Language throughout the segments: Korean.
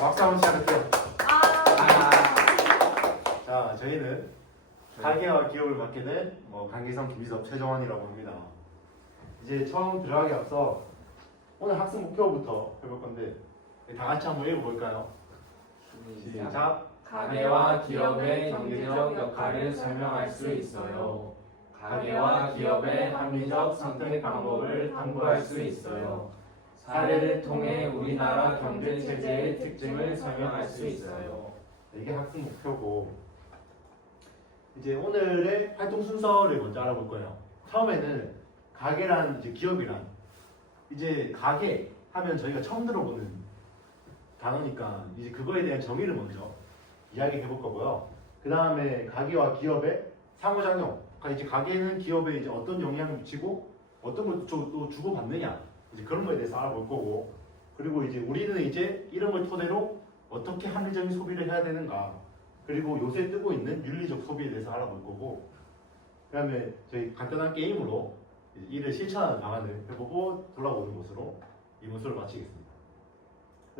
박수 한번 시작할게요. 아. 자, 저희는 가게와 기업을 맡게 된 강기성, 김희섭, 최정환이라고 합니다. 이제 처음 들어가기 앞서 오늘 학습 목표부터 해볼 건데 다 같이 한번 읽어볼까요? 시작. 가게와 기업의 경제적 역할을 설명할 수 있어요. 가게와 기업의 합리적 선택 방법을 탐구할 수 있어요. 사례를 통해 우리나라 경제 체제의 특징을 설명할 수 있어요. 이게 학습 목표고 이제 오늘의 활동 순서를 먼저 알아볼 거예요. 처음에는 가게란 이제 기업이란 이제 가게 하면 저희가 처음 들어보는 단어니까 이제 그거에 대한 정의를 먼저 이야기해 볼 거고요. 그 다음에 가게와 기업의 상호작용. 그러니까 이제 가게는 기업에 이제 어떤 영향을 미치고 어떤 걸 또 주고받느냐 이제 그런 거에 대해서 알아볼 거고 그리고 이제 우리는 이제 이런 걸 토대로 어떻게 합리적인 소비를 해야 되는가 그리고 요새 뜨고 있는 윤리적 소비에 대해서 알아볼 거고 그 다음에 저희 간단한 게임으로 이를 실천하는 방안을 해보고 돌아오는 것으로 이 문서를 마치겠습니다.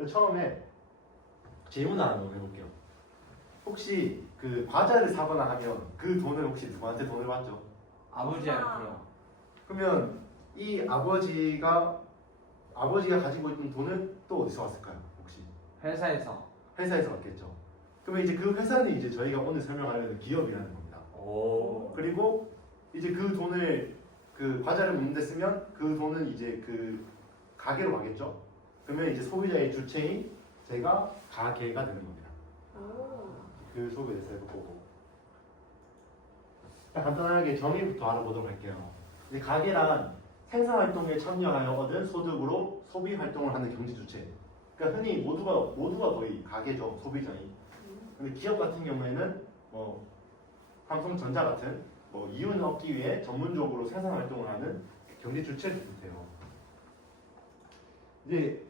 처음에 질문 하나 해볼게요. 혹시 그 과자를 사거나 하면 그 돈을 혹시 누구한테 돈을 받죠? 아버지한테요. 그러면 이 아버지가 가지고 있는 돈은 또 어디서 왔을까요? 혹시 회사에서. 회사에서 왔겠죠. 그러면 이제 그 회사는 이제 저희가 오늘 설명하려는 기업이라는 겁니다. 오. 그리고 이제 그 돈을 그 과자를 먹는 데 쓰면 그 돈은 이제 그 가게로 가겠죠. 그러면 이제 소비자의 주체인 제가 가게가 되는 겁니다. 그 소비에 대해서 해볼 거고. 간단하게 정의부터 알아보도록 할게요. 이제 가게란 생산활동에 참여하여 얻은 소득으로 소비활동을 하는 경제주체. 그러니까 흔히 모두가 거의 가게죠, 소비자인. 근데 기업 같은 경우에는 삼성전자 같은 이윤을 얻기 위해 전문적으로 생산활동을 하는 경제주체를 뜻해요. 이제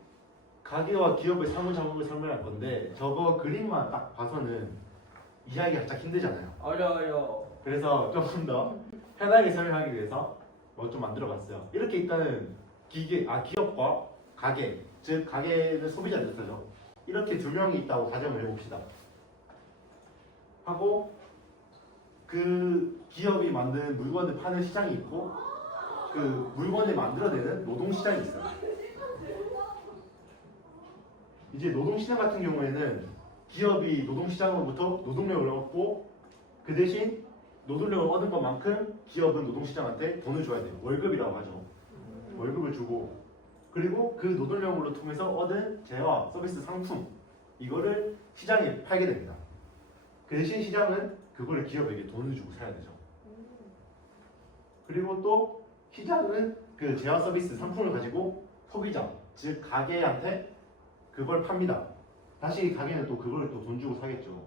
가게와 기업의 상호작용을 설명할 건데 저거 그림만 딱 봐서는 이해하기 살짝 힘들잖아요. 어려워요. 그래서 조금 더 편하게 설명하기 위해서 좀 만들어봤어요. 이렇게 일단은 기업과 가게, 즉 가게는 소비자 뜻이죠. 이렇게 두 명이 있다고 가정을 해봅시다. 하고 그 기업이 만든 물건을 파는 시장이 있고 그 물건을 만들어내는 노동시장이 있어요. 이제 노동시장 같은 경우에는 기업이 노동시장으로부터 노동력을 얻고 그 대신 노동력을 얻은 것만큼 기업은 노동시장한테 돈을 줘야 돼요. 월급이라고 하죠. 월급을 주고 그리고 그 노동력으로 통해서 얻은 재화, 서비스, 상품 이거를 시장에 팔게 됩니다. 그 대신 시장은 그거를 기업에게 돈을 주고 사야 되죠. 그리고 또 시장은 그 재화, 서비스, 상품을 가지고 소비자, 즉 가게한테 그걸 팝니다. 다시 가게는 또 그걸 또 돈 주고 사겠죠.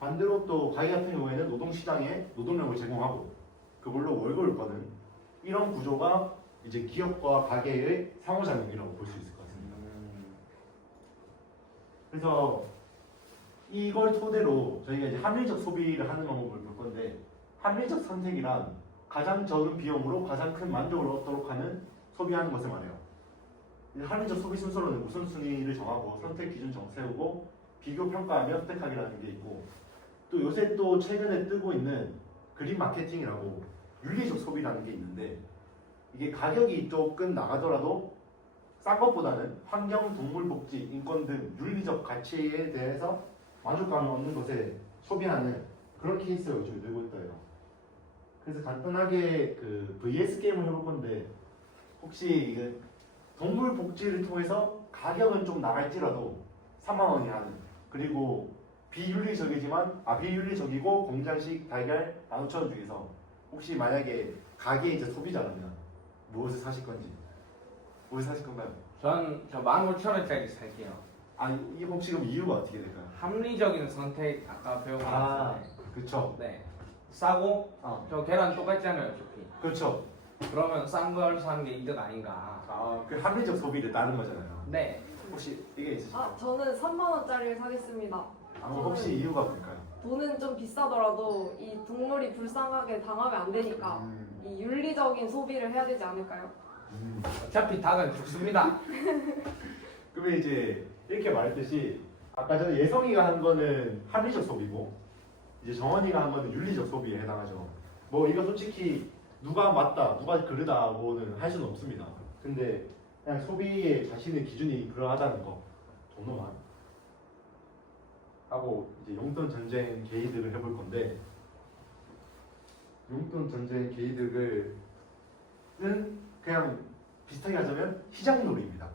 반대로 또 가게 같은 경우에는 노동시장에 노동력을 제공하고 그걸로 월급을 버는 이런 구조가 이제 기업과 가게의 상호작용이라고 볼 수 있을 것 같습니다. 그래서 이걸 토대로 저희가 이제 합리적 소비를 하는 방법을 볼 건데 합리적 선택이란 가장 적은 비용으로 가장 큰 만족을 얻도록 하는 소비하는 것을 말해요. 합리적 소비 순서로는 우선순위를 정하고 선택 기준 세우고 비교 평가하며 선택하기라는 게 있고 또 요새 또 최근에 뜨고 있는 그린 마케팅이라고 윤리적 소비라는 게 있는데 이게 가격이 조금 나가더라도 싼 것보다는 환경, 동물 복지, 인권 등 윤리적 가치에 대해서 만족감을 얻는 것에 소비하는 그런 케이스가 요즘 늘고 있다요. 그래서 간단하게 그 VS 게임을 해볼 건데 혹시 이게 동물 복지를 통해서 가격은 좀 나갈지라도 3만 원이 하는 그리고 비윤리적이고 공장식 달걀 15,000원 중에서 혹시 만약에 가게 이제 소비자라면 무엇을 사실 건지 무엇을 사실 건가요? 전 저 15,000원짜리 살게요. 아니 이게 혹시 그럼 이유가 어떻게 될까요? 합리적인 선택 아까 배운 거 같은데. 그쵸. 네. 싸고 저 계란 똑같잖아요, 어차피. 그렇죠. 그러면 싼 걸 사는 게 이득 아닌가. 그 합리적 소비를 따는 거잖아요. 네. 혹시 이게 있으실까요? 저는 3만 원짜리를 사겠습니다. 혹시 이유가 뭘까요? 돈은 좀 비싸더라도 이 동물이 불쌍하게 당하면 안 되니까 이 윤리적인 소비를 해야 되지 않을까요? 어차피 닭은 죽습니다. 그러면 이제 이렇게 말했듯이 아까 전에 예성이가 한 거는 합리적 소비고 이제 정원이가 한 거는 윤리적 소비에 해당하죠. 뭐 이거 솔직히 누가 맞다, 누가 그르다고는 할 수는 없습니다. 근데 그냥 소비의 자신의 기준이 그러하다는 거 정도만 하고 이제 용돈 전쟁 개이득을 해볼 건데 용돈 전쟁 개이득을 는 그냥 비슷하게 하자면 시장놀이입니다.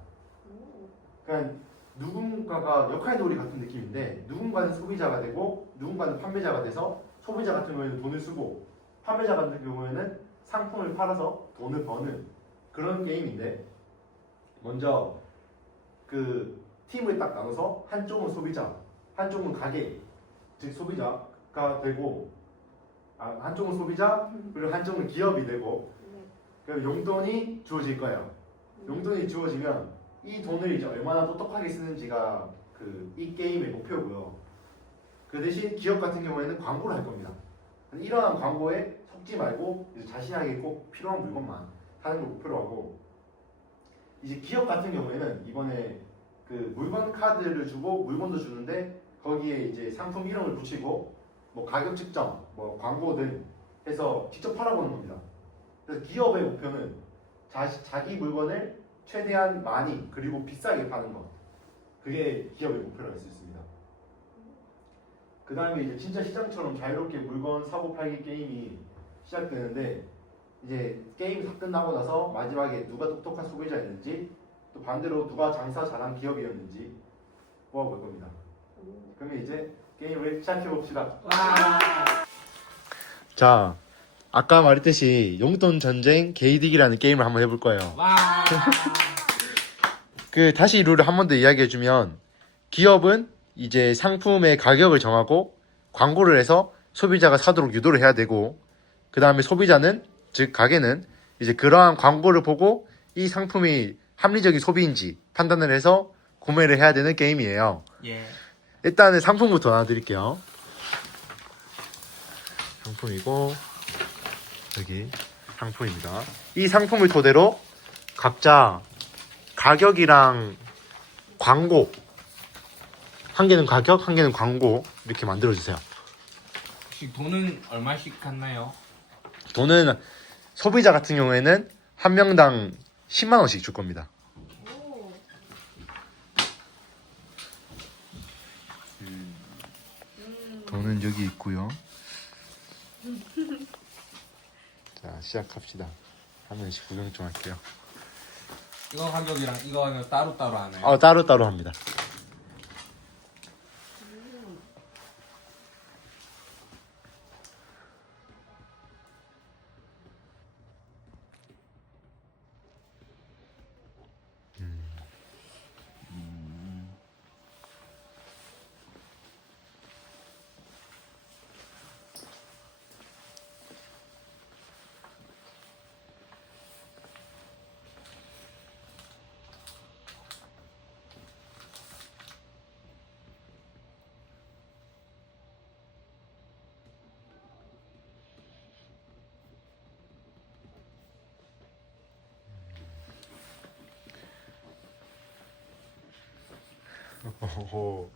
그러니까 누군가가 역할놀이 같은 느낌인데 누군가는 소비자가 되고 누군가는 판매자가 돼서 소비자 같은 경우에는 돈을 쓰고 판매자 같은 경우에는 상품을 팔아서 돈을 버는 그런 게임인데 먼저 그 팀을 딱 나눠서 한쪽은 소비자, 한쪽은 가게, 즉 소비자가 되고 한쪽은 소비자 그리고 한쪽은 기업이 되고 그럼 용돈이 주어질 거예요. 용돈이 주어지면 이 돈을 이제 얼마나 똑똑하게 쓰는지가 이 게임의 목표고요. 그 대신 기업 같은 경우에는 광고를 할 겁니다. 이러한 광고에 속지 말고 이제 자신에게 꼭 필요한 물건만 사는 걸 목표로 하고 이제 기업 같은 경우에는 이번에 그 물건 카드를 주고 물건도 주는데 거기에 이제 상품 이름을 붙이고 뭐 가격 측정, 뭐 광고 등 해서 직접 팔아보는 겁니다. 그래서 기업의 목표는 자기 물건을 최대한 많이 그리고 비싸게 파는 것. 그게 기업의 목표라고 할 수 있습니다. 그 다음에 이제 진짜 시장처럼 자유롭게 물건 사고 팔기 게임이 시작되는데 이제 게임 다 끝나고 나서 마지막에 누가 똑똑한 소비자였는지 또 반대로 누가 장사 잘한 기업이었는지 뽑아볼 겁니다. 그러면 이제 게임을 시작해 봅시다. 와. 자, 아까 말했듯이 용돈 전쟁 게이득이라는 게임을 한번 해볼 거예요. 와. 다시 룰을 한 번 더 이야기해주면 기업은 이제 상품의 가격을 정하고 광고를 해서 소비자가 사도록 유도를 해야 되고 그 다음에 소비자는 즉 가게는 이제 그러한 광고를 보고 이 상품이 합리적인 소비인지 판단을 해서 구매를 해야 되는 게임이에요. 예. 일단은 상품부터 나눠드릴게요. 상품이고 여기 상품입니다. 이 상품을 토대로 각자 가격이랑 광고 한 개는 가격, 한 개는 광고 이렇게 만들어주세요. 혹시 돈은 얼마씩 갔나요? 돈은 소비자 같은 경우에는 한 명당 10만 원씩 줄 겁니다. 돈은 여기 있고요. 자, 시작합시다. 한 명씩 구경 좀 할게요. 이거 가격이랑 이거는 따로따로 하나요? 따로따로 합니다. 오호.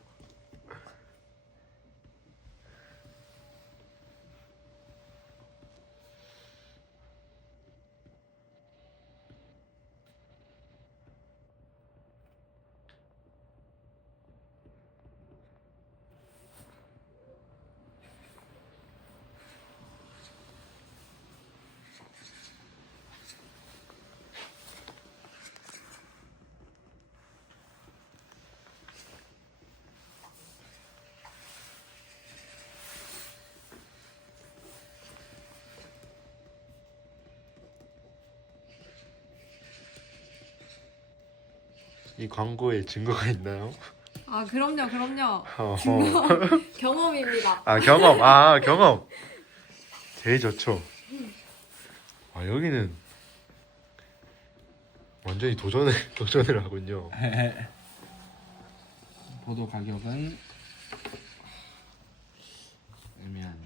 이 광고에 증거가 있나요? 아 그럼요 그럼요. 어허. 경험입니다. 경험. 제일 좋죠. 여기는 완전히 도전을 하군요. 보도 가격은 애매한.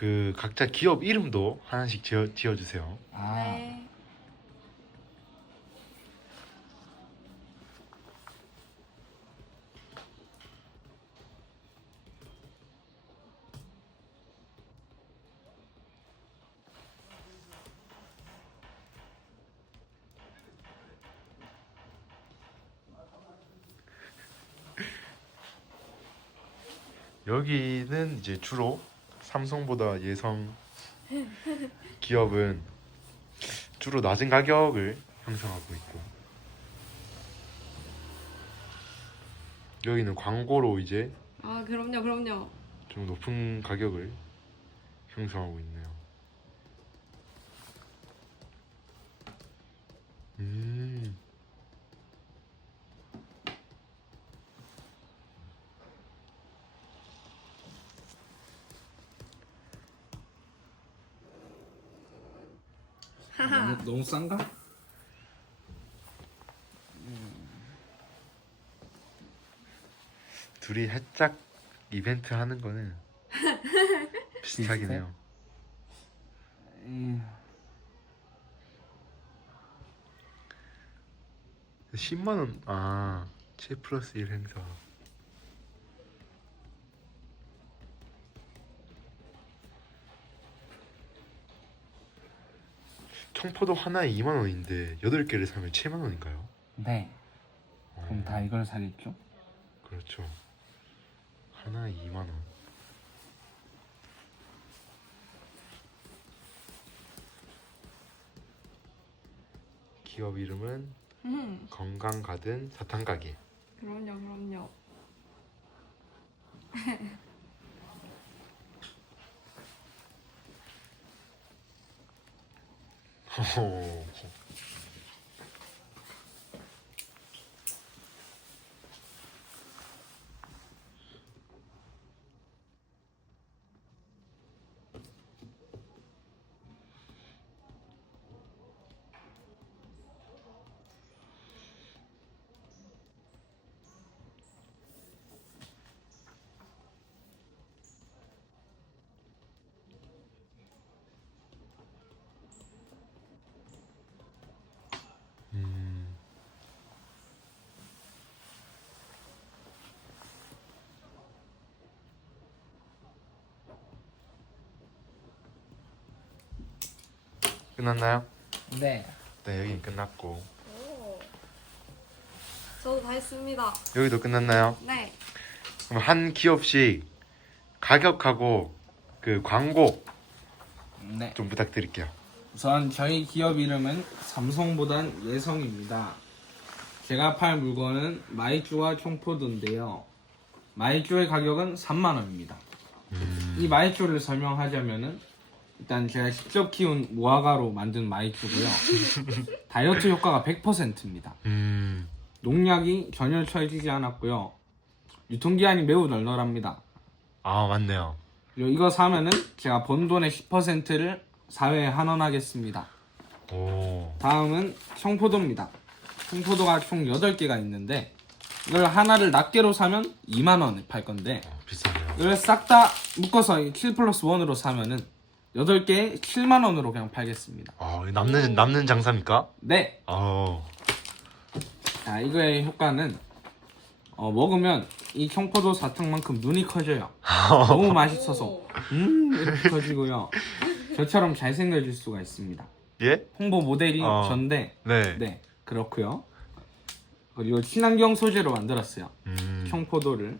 그 각자 기업 이름도 하나씩 지어주세요. 아, 네. 여기는 이제 주로 삼성보다 예성 기업은 주로 낮은 가격을 형성하고 있고, 여기는 광고로 이제 아, 그럼요. 좀 높은 가격을 형성하고 있네요. 음. 너무 싼가? 둘이 살짝 이벤트 하는 거는 비슷하긴 해요. 10만 원. 아, 7+1 행사. 청포도 하나에 2만 원인데 8개를 사면 7만 원인가요? 네. 그럼 다 이걸 사겠죠? 그렇죠. 하나에 2만 원. 기업 이름은 건강 가든 사탕 가게. 그럼요. 끝났나요? 네. 네, 여긴 끝났고. 오. 저도 다 했습니다. 여기도 끝났나요? 네. 그럼 한 기업씩 가격하고 그 광고 네. 좀 부탁드릴게요. 우선 저희 기업 이름은 삼성보단 예성입니다. 제가 팔 물건은 마이쮸와 청포도인데요. 마이쮸의 가격은 3만 원입니다. 이 마이쮸를 설명하자면은 일단 제가 직접 키운 무화과로 만든 마이쮸고요. 다이어트 효과가 100%입니다. 농약이 전혀 처해지지 않았고요. 유통기한이 매우 널널합니다. 아, 맞네요. 그리고 이거 사면은 제가 번 돈의 10%를 사회에 환원하겠습니다. 오. 다음은 청포도입니다. 청포도가 총 8개가 있는데 이걸 하나를 낱개로 사면 2만 원에 팔 건데 비싸네요. 이걸 싹 다 묶어서 7+1으로 사면은 8개에 7만 원으로 그냥 팔겠습니다. 아, 남는 장사입니까? 네. 아. 자, 이거의 효과는 먹으면 이 청포도 사탕만큼 눈이 커져요. 너무 맛있어서 이렇게 커지고요. 저처럼 잘생겨질 수가 있습니다. 예? 홍보 모델이 전데 네. 네, 그렇고요. 그리고 친환경 소재로 만들었어요. 청포도를.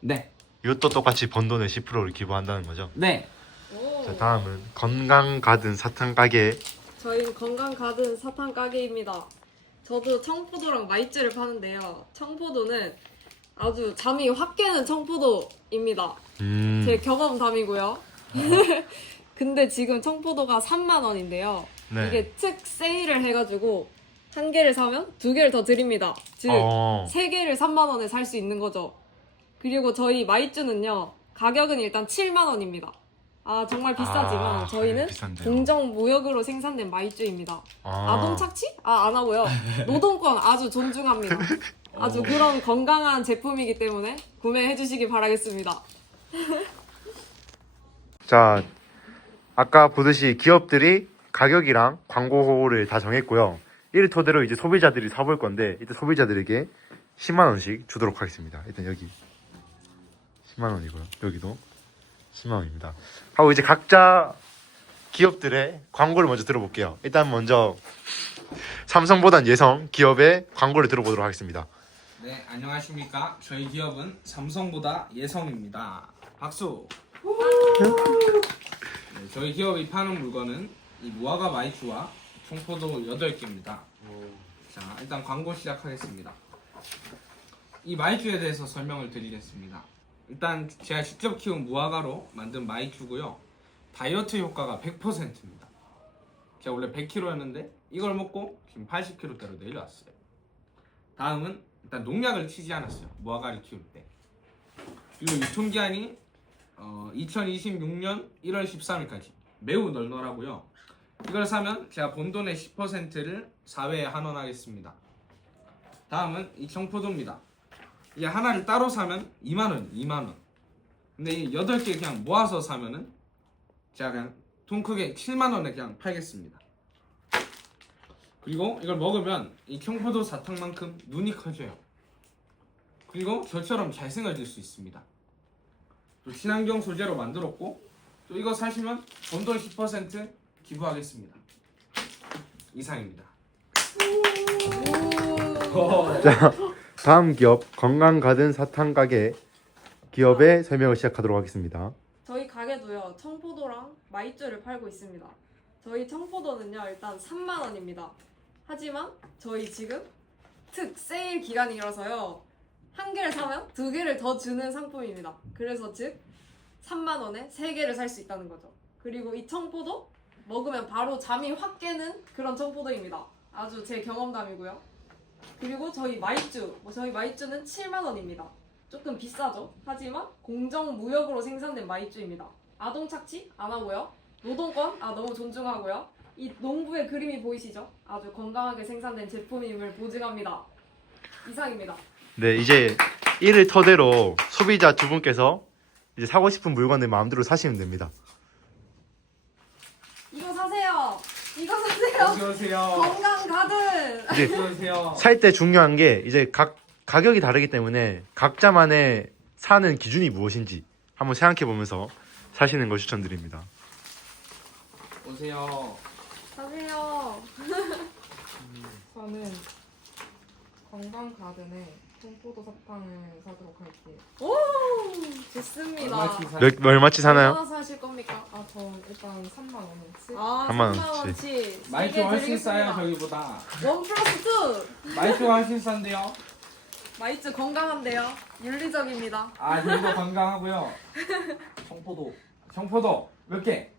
네. 이것도 똑같이 번 돈의 10%를 기부한다는 거죠? 네. 오. 자, 다음은 건강 가든 사탕 가게. 저희는 건강 가든 사탕 가게입니다. 저도 청포도랑 마이쮸를 파는데요. 청포도는 아주 잠이 확 깨는 청포도입니다. 제 경험담이고요. 근데 지금 청포도가 3만 원인데요. 네. 이게 특 세일을 해가지고 한 개를 사면 두 개를 더 드립니다. 즉, 세 개를 3만 원에 살 수 있는 거죠. 그리고 저희 마이쮸는요. 가격은 일단 7만 원입니다. 아, 정말 비싸지만 저희는 비싼데요. 공정 무역으로 생산된 마이쮸입니다. 아동 착취? 안 하고요. 노동권 아주 존중합니다. 아주 그런 건강한 제품이기 때문에 구매해 주시기 바라겠습니다. 자, 아까 보듯이 기업들이 가격이랑 광고를 다 정했고요. 이를 토대로 이제 소비자들이 사볼 건데 일단 소비자들에게 10만 원씩 주도록 하겠습니다. 일단 여기 10만 원이고요. 여기도 10만 원입니다. 하고 이제 각자 기업들의 광고를 먼저 들어볼게요. 일단 먼저 삼성보단 예성 기업의 광고를 들어보도록 하겠습니다. 네, 안녕하십니까. 저희 기업은 삼성보다 예성입니다. 박수. 네, 저희 기업이 파는 물건은 이 무화과 마이쮸와 청포도 8개입니다. 자, 일단 광고 시작하겠습니다. 이 마이쮸에 대해서 설명을 드리겠습니다. 일단 제가 직접 키운 무화과로 만든 마이쮸고요. 다이어트 효과가 100%입니다. 제가 원래 100kg였는데 이걸 먹고 지금 80kg대로 내려왔어요. 다음은 일단 농약을 치지 않았어요. 무화과를 키울 때. 그리고 유통기한이 2026년 1월 13일까지 매우 널널하고요. 이걸 사면 제가 본 돈의 10%를 사회에 환원하겠습니다. 다음은 이 청포도입니다. 이 하나를 따로 사면 2만원, 2만원. 근데 이 8개 그냥 모아서 사면은 제가 그냥 돈 크게 7만원에 그냥 팔겠습니다. 그리고 이걸 먹으면 이 청포도 사탕만큼 눈이 커져요. 그리고 저처럼 잘생겨질 수 있습니다. 또 친환경 소재로 만들었고 또 이거 사시면 본돈 10% 기부하겠습니다. 이상입니다. 자, 다음 기업 건강가든 사탕 가게 기업의 설명을 시작하도록 하겠습니다. 저희 가게도요 청포도랑 마이쮸를 팔고 있습니다. 저희 청포도는요 일단 3만 원입니다. 하지만 저희 지금 특 세일 기간이라서요 한 개를 사면 2개를 더 주는 상품입니다. 그래서 즉 3만 원에 3개를 살 수 있다는 거죠. 그리고 이 청포도 먹으면 바로 잠이 확 깨는 그런 청포도입니다. 아주 제 경험담이고요. 그리고 저희 마이쮸는 7만 원입니다. 조금 비싸죠. 하지만 공정무역으로 생산된 마이쮸입니다. 아동 착취 안 하고요. 노동권 너무 존중하고요. 이 농부의 그림이 보이시죠? 아주 건강하게 생산된 제품임을 보증합니다. 이상입니다. 네, 이제 이를 토대로 소비자 두 분께서 이제 사고 싶은 물건을 마음대로 사시면 됩니다. 이거 사세요. 이거 사세요. 어서 오세요. 건강 가든. 이제 어서 오세요. 살 때 중요한 게 이제 가격이 다르기 때문에 각자만의 사는 기준이 무엇인지 한번 생각해 보면서 사시는 걸 추천드립니다. 오세요. 사세요. 저는 건강 가든에 청포도 사탕을 사도록 할게요. 오 좋습니다. 얼마치 사나요? 얼마나 사실 겁니까? 저 일단 3만 원어치. 3만 3만 원치. 원치. 마이쮸 훨씬 싸요 저기보다. 1+2. 마이쮸 훨씬 싼데요. 마이쮸 건강한데요. 윤리적입니다. 아, 저희도 건강하고요. 청포도 몇 개?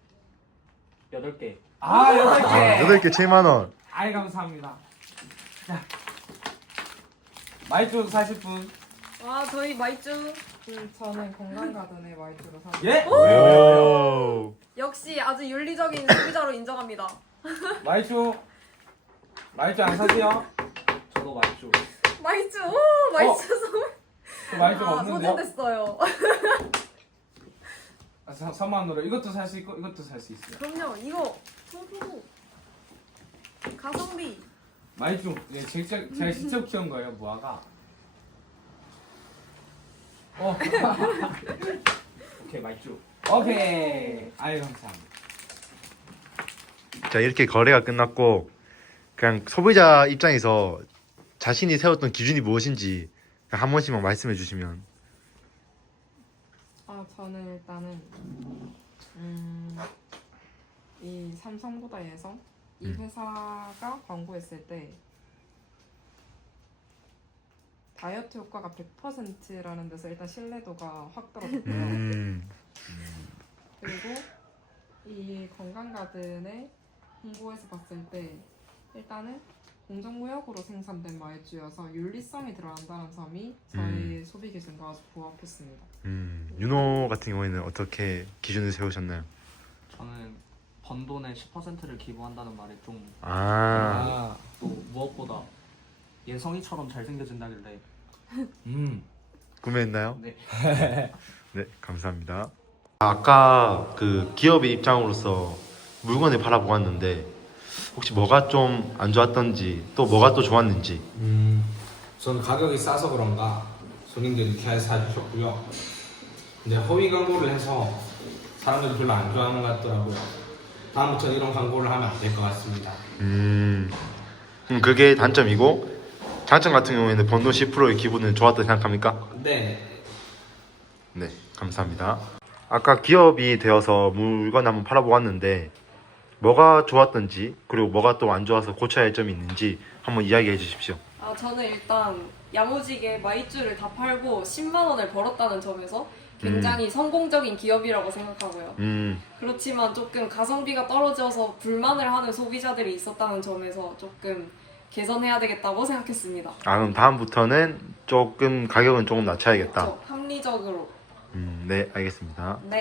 8개. 아, 8개. 8개 7만 원. 아이, 감사합니다. 자, 마이쮸 사실 분. 와 저희 마이쮸 저는 건강 가든에 마이쮸로 사요. 예? 오. 역시 아주 윤리적인 소비자로 인정합니다. 마이쮸 안 사세요? 저도 마이쮸. 마이쮸 오 마이쮸 선물. 저 마이쮸가 없는데요? 소진됐어요. 3만 원으로 이것도 살 수 있고 이것도 살 수 있어요. 그럼요 이거 청포도 가성비. 마이쮸, 예, 제가 직접 키운 거예요, 무화과. 오케이, 마이쮸. 오케이. 아유, 감사합니다. 자, 이렇게 거래가 끝났고 그냥 소비자 입장에서 자신이 세웠던 기준이 무엇인지 그냥 한 번씩만 말씀해 주시면. 저는 일단은 이 삼성보다 예성 이 회사가 광고했을 때 다이어트 효과가 100%라는 데서 일단 신뢰도가 확 떨어졌고요. 그리고 이 건강가든의 홍보에서 봤을 때 일단은 공정무역으로 생산된 마이쮸여서 윤리성이 들어간다는 점이 저희 소비 기준과 아주 부합했습니다. 윤호 같은 경우에는 어떻게 기준을 세우셨나요? 저는 번 돈의 10%를 기부한다는 말에 좀 아, 또 무엇보다 예성이처럼 잘생겨진다길래 구매했나요? 네. 네, 감사합니다. 아까 그 기업의 입장으로서 물건을 팔아보았는데 혹시 뭐가 좀 안 좋았던지 또 뭐가 또 좋았는지. 우선 가격이 싸서 그런가 손님들이 잘 사주셨고요. 근데 허위 광고를 해서 사람들이 별로 안 좋아하는 것 같더라고요. 다음부터는 이런 광고를 하면 안 될 것 같습니다. 그게 단점이고 장점 같은 경우에는 번돈 10%의 기분은 좋았다고 생각합니까? 네. 네, 감사합니다. 아까 기업이 되어서 물건 한번 팔아보았는데 뭐가 좋았던지 그리고 뭐가 또 안 좋아서 고쳐야 할 점이 있는지 한번 이야기해 주십시오. 저는 일단 야무지게 마이쮸를 다 팔고 10만 원을 벌었다는 점에서 굉장히 성공적인 기업이라고 생각하고요. 그렇지만 조금 가성비가 떨어져서 불만을 하는 소비자들이 있었다는 점에서 조금 개선해야 되겠다고 생각했습니다. 그럼 다음부터는 조금 가격은 조금 낮춰야겠다. 합리적으로. 네, 알겠습니다. 네.